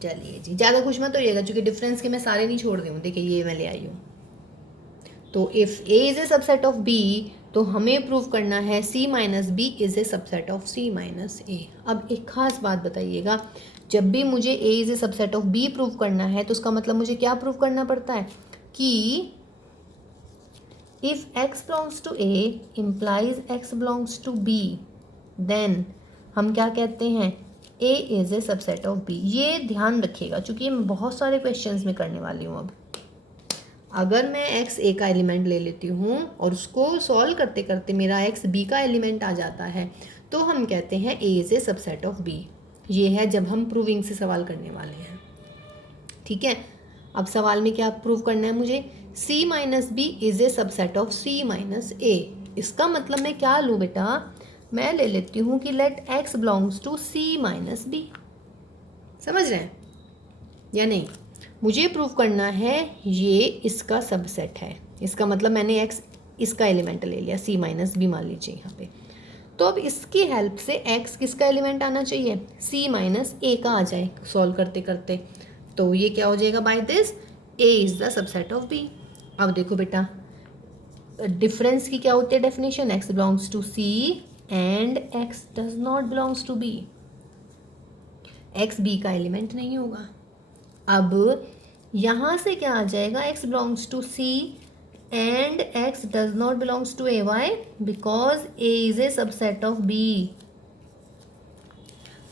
चलिए जी, ज़्यादा खुश मत होइएगा क्योंकि डिफरेंस के मैं सारे नहीं छोड़ रही हूँ। देखिए ये मैं ले आई हूँ। तो if A is a subset of B, तो हमें प्रूव करना है C minus B is a subset of C minus A. अब एक खास बात बताइएगा, जब भी मुझे A is a subset of B prove करना है तो उसका मतलब मुझे क्या प्रूव करना पड़ता है कि if x belongs to a implies x belongs to b, then हम क्या कहते हैं? a is a subset of b। ये ध्यान रखिएगा क्योंकि मैं बहुत सारे क्वेश्चंस में करने वाली हूँ। अब अगर मैं x a का एलिमेंट ले लेती हूँ और उसको सॉल्व करते करते मेरा x b का एलिमेंट आ जाता है, तो हम कहते हैं a is a subset of b। ये है जब हम प्रूविंग से सवाल करने वाले हैं। ठीक है, अब सवाल में क्या प्रूव करना है मुझे? c minus B is a subset of c minus A. इसका मतलब मैं क्या लूँ बेटा? मैं ले लेती हूँ कि let x belongs to c minus B. समझ रहे हैं या नहीं? मुझे प्रूव करना है ये इसका सबसेट है, इसका मतलब मैंने x इसका एलिमेंट ले लिया, c माइनस बी मान लीजिए यहाँ पे। तो अब इसकी हेल्प से x किसका एलिमेंट आना चाहिए? c माइनस ए का आ जाए सॉल्व करते करते। तो ये क्या हो जाएगा? By this a is the subset of b। अब देखो बेटा, डिफरेंस की क्या होती है definition? x belongs to c and x does not belongs to b। x b का एलिमेंट नहीं होगा। अब यहाँ से क्या आ जाएगा? x belongs to c and x does not belongs to a। Why? Because a is a subset of b।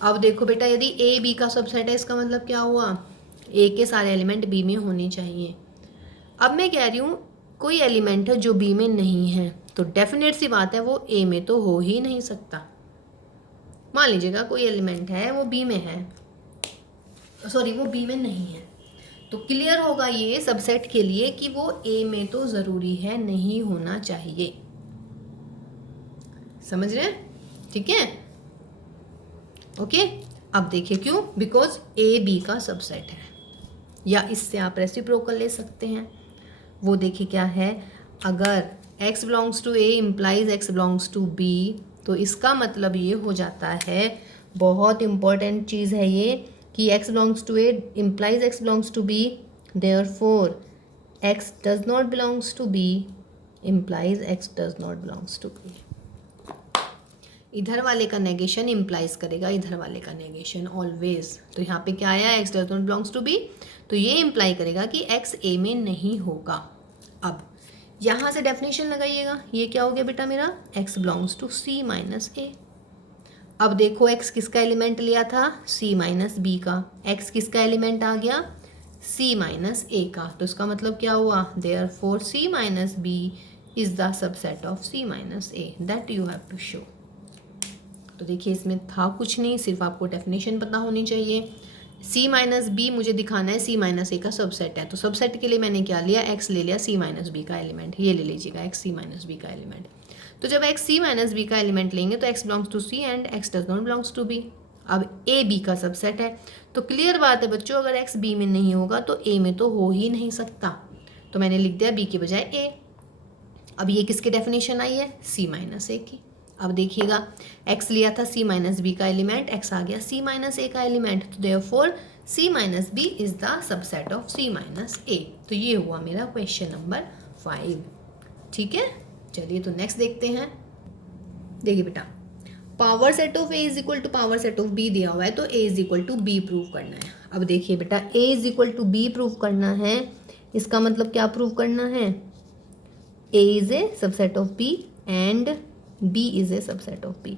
अब देखो बेटा, यदि a b का सबसेट है, इसका मतलब क्या हुआ? a के सारे एलिमेंट b में होने चाहिए। अब मैं कह रही हूँ कोई एलिमेंट है जो b में नहीं है, तो डेफिनेट सी बात है वो a में तो हो ही नहीं सकता। मान लीजिएगा कोई एलिमेंट है वो b में है, सॉरी वो b में नहीं है, तो क्लियर होगा ये सबसेट के लिए कि वो a में तो ज़रूरी है, नहीं होना चाहिए। समझ रहे हैं? ठीक है, ओके। अब देखिए क्यों? बिकॉज a b का सबसेट है, या इससे आप रेसिप्रोकल ले सकते हैं। वो देखिए क्या है, अगर x belongs to a implies x belongs to b, तो इसका मतलब ये हो जाता है, बहुत इंपॉर्टेंट चीज़ है ये, कि x belongs to a implies x belongs to b, therefore x does not belongs to b implies x does not belongs to b। इधर वाले का नेगेशन इम्प्लाइज करेगा इधर वाले का नेगेशन ऑलवेज। तो यहाँ पे क्या आया, x does not belongs to b, तो ये इम्प्लाई करेगा कि x a में नहीं होगा। अब यहाँ से डेफिनेशन लगाइएगा, ये क्या हो गया बेटा मेरा, x belongs to c minus a। अब देखो x किसका एलिमेंट लिया था, c माइनस b का, x किसका एलिमेंट आ गया, c माइनस a का। तो इसका मतलब क्या हुआ, therefore c minus b is the subset of c minus a, that you have to show. तो देखिए इसमें था कुछ नहीं, सिर्फ आपको डेफिनेशन पता होनी चाहिए। c माइनस बी मुझे दिखाना है c माइनस ए का सबसेट है, तो सबसेट के लिए मैंने क्या लिया, x ले लिया c माइनस बी का एलिमेंट, ये ले लीजिएगा x c माइनस बी का एलिमेंट। तो जब x c माइनस बी का एलिमेंट लेंगे तो x belongs to c and x does not belongs to b। अब a b का सबसेट है, तो क्लियर बात है बच्चों, अगर x b में नहीं होगा तो a में तो हो ही नहीं सकता। तो मैंने लिख दिया b के बजाय a। अब ये किसकी डेफिनेशन आई है, c माइनस ए की। अब देखिएगा x लिया था c माइनस बी का एलिमेंट, x आ गया c माइनस ए का एलिमेंट, तो therefore c minus B is the subset of c minus A. तो ये हुआ मेरा क्वेश्चन नंबर 5। ठीक है, चलिए तो नेक्स्ट देखते हैं। देखिए बेटा, power set of a is equal to power set of b दिया हुआ है, तो a is equal to b prove करना है। अब देखिए बेटा, a is equal to b prove करना है, इसका मतलब क्या प्रूव करना है, a is a subset of b and b is a subset of b।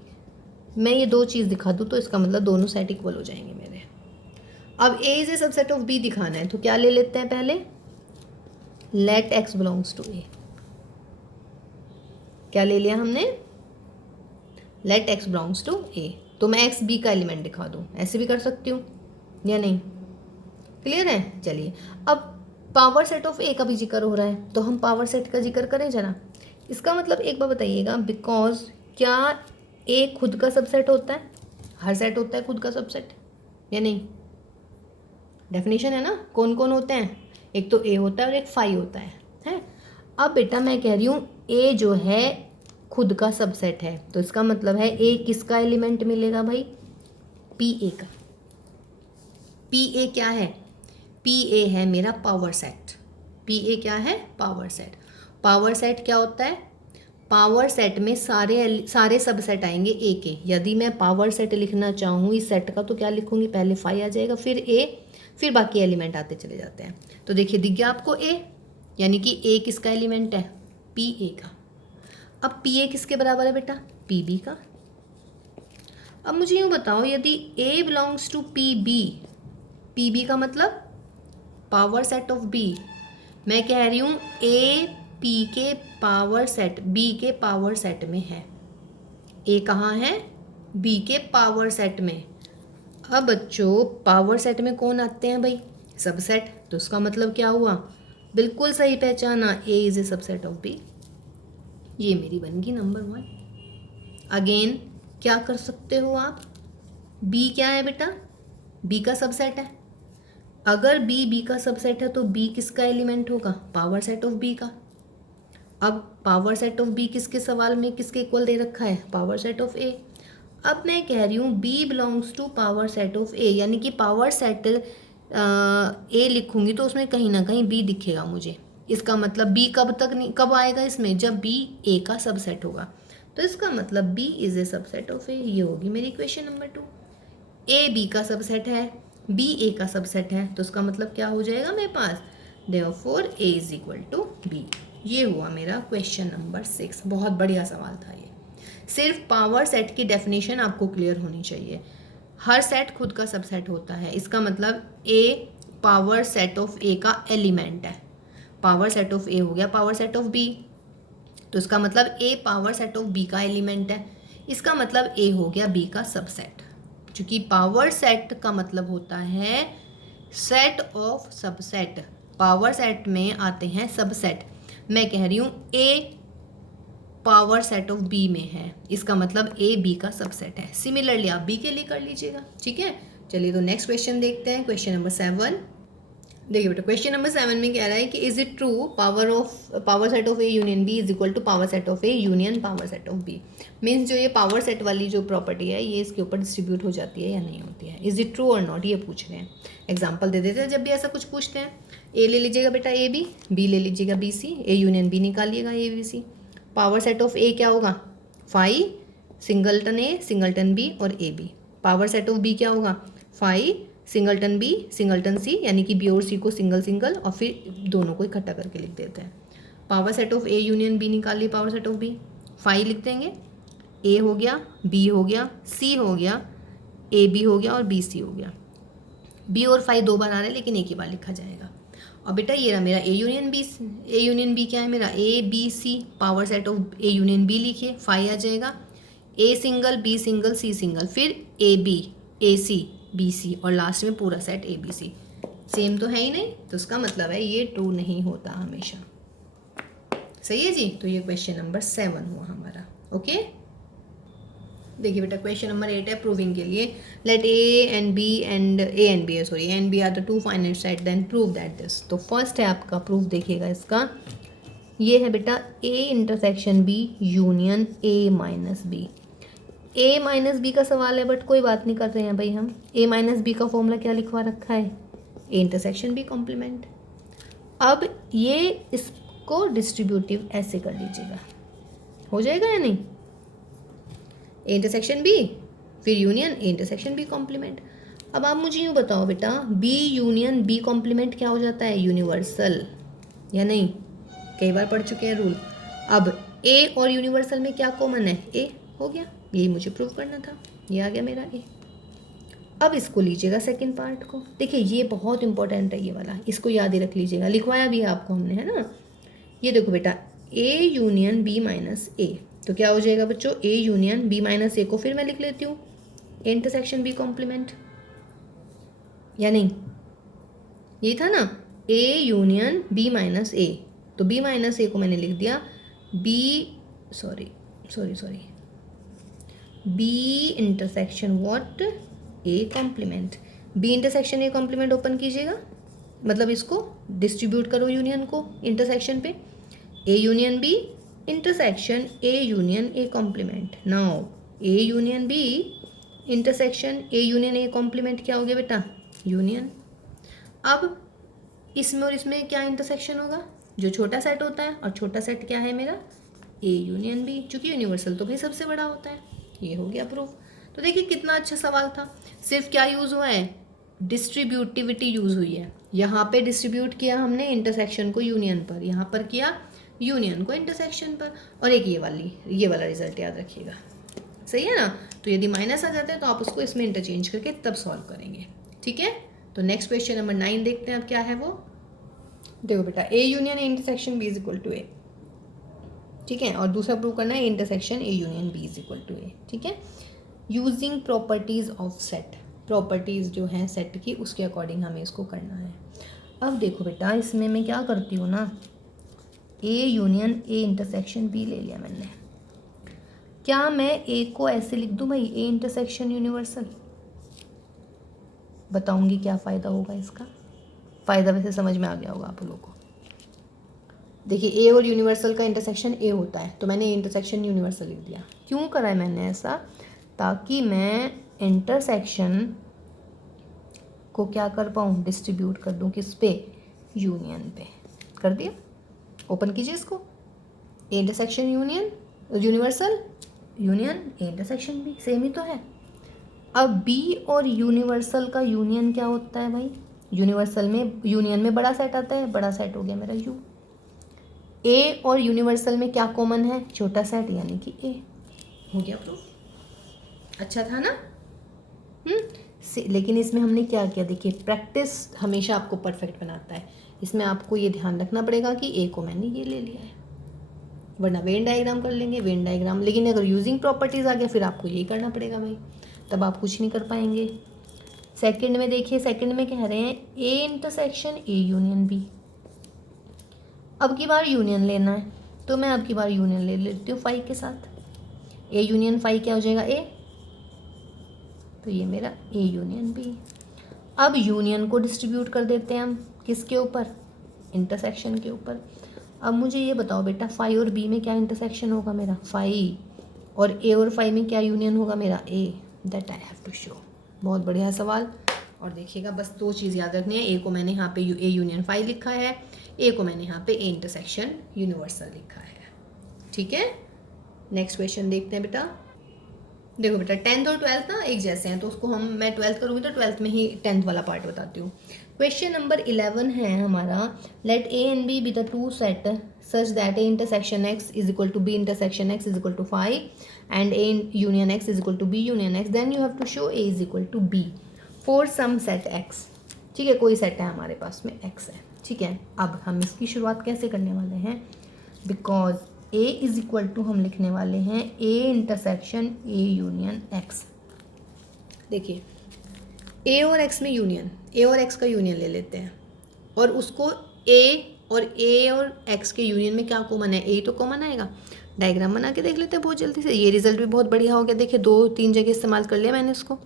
मैं ये दो चीज़ दिखा दूँ तो इसका मतलब दोनों सेट इक्वल हो जाएंगे मेरे। अब a is a subset of b दिखाना है, तो क्या ले लेते हैं पहले, let x belongs to a। क्या ले लिया हमने, let x belongs to a। तो मैं x b का एलिमेंट दिखा दूँ, ऐसे भी कर सकती हूँ या नहीं, क्लियर है। चलिए, अब पावर सेट ऑफ a का भी जिक्र हो रहा है, तो हम पावर सेट का जिक्र करें जरा। इसका मतलब एक बार बताइएगा, बिकॉज क्या a खुद का सबसेट होता है, हर सेट होता है खुद का सबसेट या नहीं, डेफिनेशन है ना, कौन कौन होते हैं, एक तो a होता है और एक फाई होता है। अब बेटा मैं कह रही हूँ a जो है खुद का सबसेट है, तो इसका मतलब है a किसका एलिमेंट मिलेगा भाई, pa का। pa क्या है, pa है मेरा पावर सेट। pa क्या है, पावर सेट। पावर सेट क्या होता है, पावर सेट में सारे सबसेट आएंगे ए के। यदि मैं पावर सेट लिखना चाहूँ इस सेट का, तो क्या लिखूँगी, पहले फाई आ जाएगा, फिर ए, फिर बाकी एलिमेंट आते चले जाते हैं। तो देखिए दिख गया आपको ए, यानी कि ए किसका एलिमेंट है, पी ए का। अब पी ए किसके बराबर है बेटा, पी बी का। अब मुझे यूँ बताओ, यदि ए बिलोंग्स टू पी बी का मतलब पावर सेट ऑफ बी। मैं कह रही हूँ ए पी के पावर सेट, बी के पावर सेट में है। ए कहाँ है, बी के पावर सेट में। अब बच्चों पावर सेट में कौन आते हैं भाई, सबसेट। तो उसका मतलब क्या हुआ, बिल्कुल सही पहचाना, A is a subset of B. ये मेरी बन गई नंबर 1। अगेन क्या कर सकते हो आप, बी क्या है बेटा, बी का सबसेट है। अगर बी का सबसेट है तो बी किसका एलिमेंट होगा, पावर सेट ऑफ बी का। अब पावर सेट ऑफ बी किसके सवाल में किसके इक्वल दे रखा है, पावर सेट ऑफ ए। अब मैं कह रही हूँ B belongs to power set of A, यानी कि पावर सेट ए लिखूंगी तो उसमें कहीं ना कहीं बी दिखेगा मुझे। इसका मतलब बी कब तक नहीं, कब आएगा इसमें, जब बी ए का सबसेट होगा। तो इसका मतलब B is a subset of A. ये होगी मेरी क्वेश्चन नंबर 2। ए बी का सबसेट है, बी ए का सबसेट है, तो उसका मतलब क्या हो जाएगा मेरे पास, therefore A is equal to B. ये हुआ मेरा क्वेश्चन नंबर 6। बहुत बढ़िया सवाल था ये। सिर्फ पावर सेट की डेफिनेशन आपको क्लियर होनी चाहिए। हर सेट खुद का सबसेट होता है, इसका मतलब ए पावर सेट ऑफ ए का एलिमेंट है। पावर सेट ऑफ ए हो गया पावर सेट ऑफ बी, तो इसका मतलब ए पावर सेट ऑफ बी का एलिमेंट है। इसका मतलब ए हो गया बी का सबसेट। क्योंकि पावर सेट का मतलब होता है set of subset, power set में आते हैं सबसेट। मैं कह रही हूँ ए पावर सेट ऑफ बी में है, इसका मतलब ए बी का सबसेट है। सिमिलरली आप बी के लिए कर लीजिएगा, ठीक है। चलिए तो नेक्स्ट क्वेश्चन देखते हैं, क्वेश्चन नंबर 7। देखिए बेटा, क्वेश्चन नंबर 7 में कह रहा है कि is it true power set of A union B is equal to power set of A union power set of B. Means जो ये पावर सेट वाली जो प्रॉपर्टी है ये इसके ऊपर डिस्ट्रीब्यूट हो जाती है या नहीं होती है। इज इट ट्रू और नॉट, ये पूछ रहे हैं। एग्जाम्पल दे देते हैं जब भी ऐसा कुछ पूछते हैं। ए ले लीजिएगा बेटा ए बी ले लीजिएगा B C, A union B निकालिएगा A B C. Power set of A क्या होगा, phi singleton A, singleton B और A B. Power set of B क्या होगा, phi singleton B singleton C, यानी कि बी और सी को सिंगल सिंगल और फिर दोनों को इकट्ठा करके लिख देते हैं। Power set of A union B निकाल लिए, power set of B, five लिख देंगे, ए हो गया, बी हो गया, सी हो गया, ए बी हो गया और बी सी हो गया। बी और फाइव दो बार आ रहे हैं लेकिन एक ही बार लिखा जाएगा। और बेटा ये रहा मेरा A union B. A union B क्या है मेरा, A B C. Power set of A union B लिखिए, फाइव आ जाएगा, A single B single C single, फिर A B A C B C और लास्ट में पूरा set A B C. Same तो है ही नहीं, तो उसका मतलब है ये ट्रू नहीं होता हमेशा। सही है जी। तो ये क्वेश्चन नंबर 7 हुआ हमारा। ओके, देखिए बेटा क्वेश्चन नंबर 8 है प्रूविंग के लिए। Let A and B are the two finite set, then prove that this. तो फर्स्ट है आपका प्रूफ, देखिएगा इसका, ये है बेटा A intersection B union A minus B. A minus B का सवाल है बट कोई बात नहीं कर रहे हैं भाई हम। ए माइनस बी का फॉर्मूला क्या लिखवा रखा है, ए इंटरसेक्शन बी कॉम्प्लीमेंट। अब ये इसको डिस्ट्रीब्यूटिव ऐसे कर लीजिएगा, हो जाएगा या नहीं, ए इंटरसेक्शन बी फिर union A intersection B complement. अब आप मुझे यूँ बताओ बेटा, बी यूनियन बी कॉम्प्लीमेंट क्या हो जाता है, यूनिवर्सल, या नहीं, कई बार पढ़ चुके हैं रूल। अब ए और यूनिवर्सल में क्या कॉमन है, ए हो गया, यही मुझे प्रूव करना था, ये आ गया मेरा ए। अब इसको लीजिएगा सेकंड पार्ट को, देखिए ये बहुत इंपॉर्टेंट है ये वाला, इसको याद ही रख लीजिएगा, लिखवाया भी है आपको हमने, है ना। ये देखो बेटा A union B minus A, तो क्या हो जाएगा बच्चों, A union B minus A को फिर मैं लिख लेती हूँ ए इंटरसेक्शन बी कॉम्प्लीमेंट, या नहीं, यही था ना, A union B minus A, तो बी माइनस ए को मैंने लिख दिया B B intersection what, A complement. B intersection A complement open कीजिएगा, मतलब इसको डिस्ट्रीब्यूट करो यूनियन को इंटरसेक्शन पे, A union B intersection A union A complement. Now A union B intersection A union A complement क्या हो गया बेटा, यूनियन। अब इसमें और इसमें क्या इंटरसेक्शन होगा, जो छोटा सेट होता है, और छोटा सेट क्या है मेरा, ए यूनियन बी, चूंकि यूनिवर्सल तो भाई सबसे बड़ा होता है। ये हो गया प्रूफ। तो देखिए कितना अच्छा सवाल था, सिर्फ क्या यूज़ हुआ है, डिस्ट्रीब्यूटिविटी यूज़ हुई है। यहाँ पे डिस्ट्रीब्यूट किया हमने इंटरसेक्शन को यूनियन पर, यहाँ पर किया यूनियन को इंटरसेक्शन पर, और एक ये वाला रिजल्ट याद रखिएगा, सही है ना। तो यदि माइनस आ जाता है तो आप उसको इसमें इंटरचेंज करके तब सॉल्व करेंगे, ठीक है। तो नेक्स्ट क्वेश्चन नंबर 9 देखते हैं अब क्या है वो। देखो बेटा A union A intersection B is equal to A, ठीक है, और दूसरा प्रूव करना है intersection A union B is equal to A, ठीक है। Using properties of set, properties जो हैं सेट की उसके अकॉर्डिंग हमें इसको करना है। अब देखो बेटा इसमें मैं क्या करती हूँ ना, A union A intersection B ले लिया मैंने, क्या मैं ए को ऐसे लिख दूँ भाई ए इंटरसेक्शन यूनिवर्सल, बताऊंगी क्या फ़ायदा होगा इसका। फ़ायदा वैसे समझ में आ गया होगा आप लोगों को। देखिए ए और यूनिवर्सल का इंटरसेक्शन ए होता है, तो मैंने ए इंटरसेक्शन यूनिवर्सल लिख दिया। क्यों करा है मैंने ऐसा, ताकि मैं इंटरसेक्शन को क्या कर पाऊँ, डिस्ट्रीब्यूट कर दूँ किस पे, यूनियन पे। कर दिया, ओपन कीजिए इसको, A intersection union universal, union A intersection B, same ही तो है। अब बी और यूनिवर्सल का यूनियन क्या होता है भाई, यूनिवर्सल में यूनियन में बड़ा सेट आता है, बड़ा सेट हो गया मेरा यू। ए और यूनिवर्सल में क्या कॉमन है, छोटा सेट, यानी कि ए। हो गया प्रूफ, अच्छा था ना। लेकिन इसमें हमने क्या किया, देखिए प्रैक्टिस हमेशा आपको परफेक्ट बनाता है। इसमें आपको ये ध्यान रखना पड़ेगा कि ए को मैंने ये ले लिया है, वरना वेन डायग्राम कर लेंगे, वेन डायग्राम। लेकिन अगर यूजिंग प्रॉपर्टीज आ गया फिर आपको यही करना पड़ेगा भाई, तब आप कुछ नहीं कर पाएंगे। सेकंड में देखिए, सेकंड में कह रहे हैं A intersection A union B. अब की बार यूनियन लेना है, तो मैं अब की बार यूनियन ले लेती हूँ फाइव के साथ। ए यूनियन फाइव क्या हो जाएगा, ए, तो ये मेरा ए यूनियन बी। अब यूनियन को डिस्ट्रीब्यूट कर देते हैं हम किसके ऊपर, इंटरसेक्शन के ऊपर। अब मुझे ये बताओ बेटा फाइव और बी में क्या इंटरसेक्शन होगा मेरा, फाइव, और ए और फाइव में क्या यूनियन होगा मेरा, A. That I have to show. बहुत बढ़िया सवाल। और देखिएगा बस दो चीज़ याद रखनी है, ए को मैंने यहाँ पे ए यूनियन फाइव लिखा है, ए को मैंने यहाँ पे ए इंटरसेक्शन यूनिवर्सल लिखा है, ठीक है। नेक्स्ट क्वेश्चन देखते हैं बेटा। देखो बेटा 10th और 12th ना एक जैसे हैं, तो उसको मैं 12th करूँगी तो 12th में ही 10th वाला पार्ट बताती हूँ। क्वेश्चन नंबर 11 है हमारा, let A and B be the two set such that A intersection X is equal to B intersection X is equal to 5 and A union X is equal to B union X, then you have to show A is equal to B for some set X. ठीक है, कोई set है हमारे पास में x है। ठीक है, अब हम इसकी शुरुआत कैसे करने वाले हैं, because A is equal to हम लिखने वाले हैं A intersection A union X. देखिए ए और एक्स में यूनियन, ए और एक्स का यूनियन ले लेते हैं और उसको ए और एक्स के यूनियन में क्या कॉमन है, ए तो कॉमन आएगा। डायग्राम बना के देख लेते हैं बहुत जल्दी से। ये रिजल्ट भी बहुत बढ़िया हो गया, देखिए 2-3 जगह इस्तेमाल कर लिया मैंने इसको।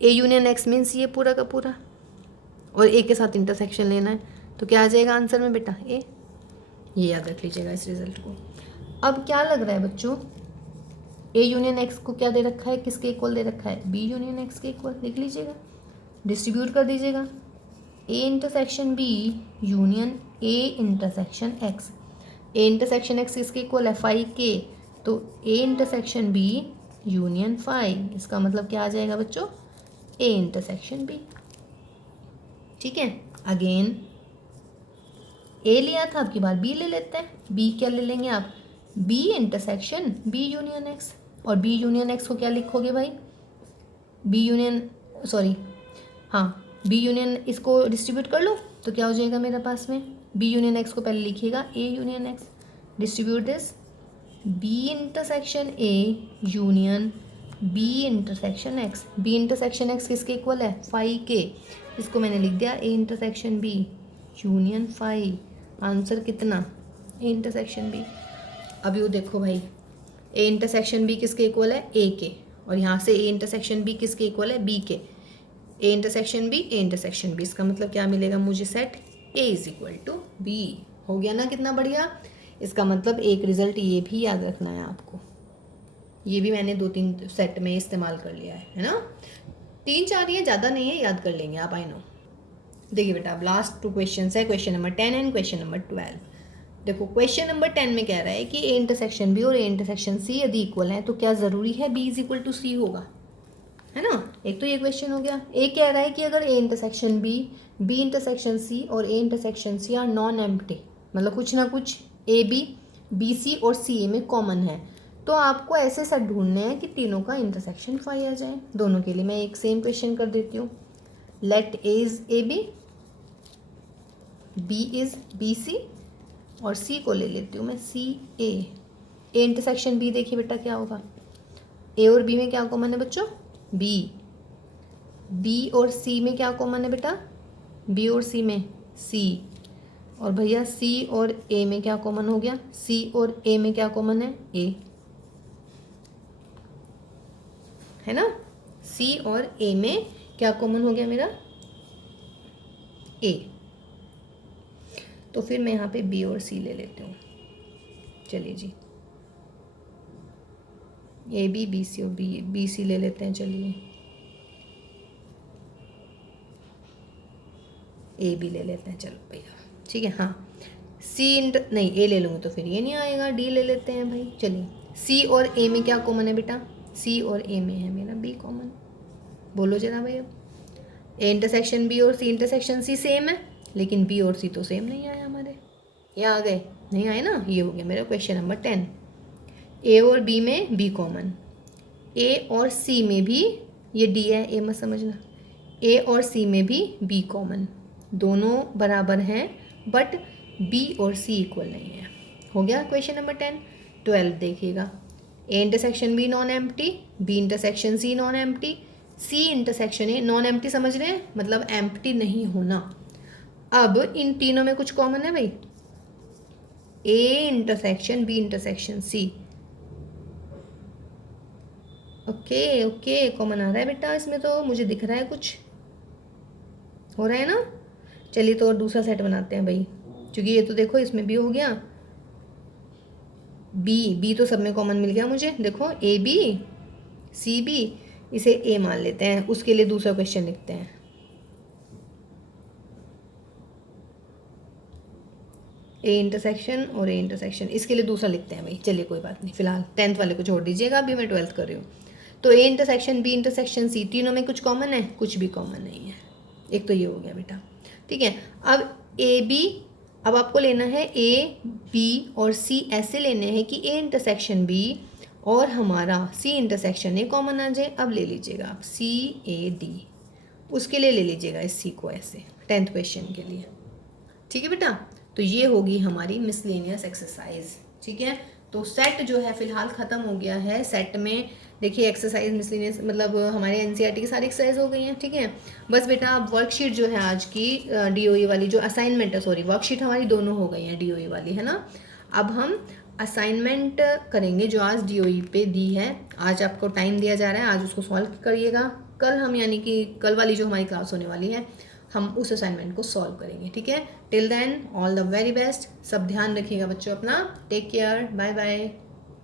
ए यूनियन एक्स मीन्स ये पूरा का पूरा, और ए के साथ इंटरसेक्शन लेना है, तो क्या आ जाएगा आंसर में बेटा, ए। ये याद रख लीजिएगा इस रिजल्ट को। अब क्या लग रहा है बच्चों, ए यूनियन एक्स को क्या दे रखा है, किसके इक्वल दे रखा है, बी यूनियन एक्स के इक्वल। लिख लीजिएगा, डिस्ट्रीब्यूट कर दीजिएगा, A intersection B union A intersection X. A intersection X किसके इक्वल है, 5 के, तो ए इंटरसेक्शन बी यूनियन 5, इसका मतलब क्या आ जाएगा बच्चों, ए इंटरसेक्शन बी। ठीक है, अगेन ए लिया था, अब की बार बी ले लेते हैं। बी क्या ले लेंगे आप, B intersection B union X, और बी यूनियन एक्स को क्या लिखोगे भाई, बी यूनियन, सॉरी हाँ, बी यूनियन, इसको डिस्ट्रीब्यूट कर लो तो क्या हो जाएगा मेरे पास में, बी यूनियन एक्स को पहले लिखिएगा A union X, distribute this, B intersection A union B intersection X. B intersection X किसके इक्वल है, 5 के, इसको मैंने लिख दिया A intersection B union 5। Answer कितना, ए इंटरसेक्शन बी। अब यू देखो भाई, ए इंटरसेक्शन बी किसके इक्वल है, ए के, और यहाँ से ए इंटरसेक्शन बी किसके इक्वल है, बी के। A intersection B, A intersection B, इसका मतलब क्या मिलेगा मुझे, set A is equal to B. हो गया ना कितना बढ़िया। इसका मतलब एक रिजल्ट ये भी याद रखना है आपको, ये भी मैंने 2-3 सेट में इस्तेमाल कर लिया है ना। 3-4 ये ज़्यादा नहीं है, याद कर लेंगे आप, आई नो। देखिए बेटा, अब लास्ट 2 क्वेश्चन है, question number 10 and question number 12। देखो क्वेश्चन नंबर 10 में कह रहा है कि ए इंटरसेक्शन बी और ए इंटरसेक्शन सी यदि इक्वल है तो क्या ज़रूरी है बी इज इक्वल टू सी होगा, है ना। एक तो ये क्वेश्चन हो गया। ए कह रहा है कि अगर A intersection B, B intersection C और A intersection C are non empty, मतलब कुछ ना कुछ ए बी सी और सी ए में कॉमन है, तो आपको ऐसे सेट ढूंढने हैं कि तीनों का इंटरसेक्शन 5 आ जाए। दोनों के लिए मैं एक सेम क्वेश्चन कर देती हूँ। Let A is A B is B C, और सी को ले लेती हूँ मैं सी ए। ए इंटरसेक्शन बी देखिए बेटा क्या होगा, ए और बी में क्या कॉमन है बच्चों, बी। बी और सी में क्या कॉमन है बेटा, बी और सी में सी। और भैया सी और ए में क्या कॉमन हो गया, सी और ए में क्या कॉमन है, ए, है ना। सी और ए में क्या कॉमन हो गया मेरा, ए। तो फिर मैं यहाँ पे बी और सी ले लेती हूँ। चलिए जी, ए बी सी और बी सी ले लेते हैं। चलिए ए बी ले लेते हैं, चलो भैया ठीक है। हाँ सी नहीं, ए ले लूँगी तो फिर ये नहीं आएगा, डी ले लेते हैं भाई। चलिए सी और ए में क्या कॉमन है बेटा, सी और ए में है मेरा बी कॉमन। बोलो जरा भाई, अब ए इंटरसेक्शन बी और सी इंटरसेक्शन सी सेम है, लेकिन बी और सी तो सेम नहीं आया हमारे, ये आ गए, नहीं आए ना। ये हो गया मेरा क्वेश्चन नंबर 10। ए और बी में बी कॉमन, ए और सी में भी, ये डी है, ए मत समझना, ए और सी में भी बी कॉमन, दोनों बराबर हैं, बट बी और सी इक्वल नहीं है। हो गया क्वेश्चन नंबर 10। 12 देखिएगा, A intersection B non empty, B intersection C non empty, C intersection A non empty, समझ रहे हैं, मतलब एम्प्टी नहीं होना। अब इन तीनों में कुछ कॉमन है भाई, A intersection B intersection C. Okay okay, common आ रहा है बेटा इसमें, तो मुझे दिख रहा है कुछ हो रहा है ना। चलिए तो और दूसरा सेट बनाते हैं भाई, क्योंकि ये तो देखो इसमें भी हो गया, बी तो सब में कॉमन मिल गया मुझे। देखो ए बी सी बी, इसे ए मान लेते हैं, उसके लिए दूसरा क्वेश्चन लिखते हैं। ए इंटरसेक्शन और ए इंटरसेक्शन, इसके लिए दूसरा लिखते हैं भाई। चलिए कोई बात नहीं, फिलहाल 10th वाले को छोड़ दीजिएगा, अभी मैं 12th कर रही हूँ। तो A intersection B intersection C, तीनों में कुछ कॉमन है? कुछ भी कॉमन नहीं है। एक तो ये हो गया बेटा, ठीक है। अब ए बी, अब आपको लेना है ए बी और सी ऐसे लेने हैं कि ए इंटरसेक्शन बी और हमारा सी इंटरसेक्शन ए कॉमन आ जाए। अब ले लीजिएगा आप सी ए डी, उसके लिए ले लीजिएगा इस सी को ऐसे 10th क्वेश्चन के लिए, ठीक है बेटा। तो ये होगी हमारी मिसलेनियस एक्सरसाइज, ठीक है। तो सेट जो है फिलहाल ख़त्म हो गया है। सेट में देखिए एक्सरसाइज मिसलेनियस मतलब हमारे एनसीईआरटी की सारी एक्सरसाइज हो गई हैं, ठीक है। बस बेटा अब वर्कशीट जो है आज की डीओई वाली जो असाइनमेंट है, सॉरी वर्कशीट हमारी दोनों हो गई हैं डीओई वाली, है ना। अब हम असाइनमेंट करेंगे जो आज डीओई पे दी है। आज आपको टाइम दिया जा रहा है, आज उसको सॉल्व करिएगा। कल हम यानी कि कल वाली जो हमारी क्लास होने वाली है हम उस असाइनमेंट को सॉल्व करेंगे, ठीक है। Till then all the very best. सब ध्यान रखिएगा बच्चों अपना। Take care, bye bye.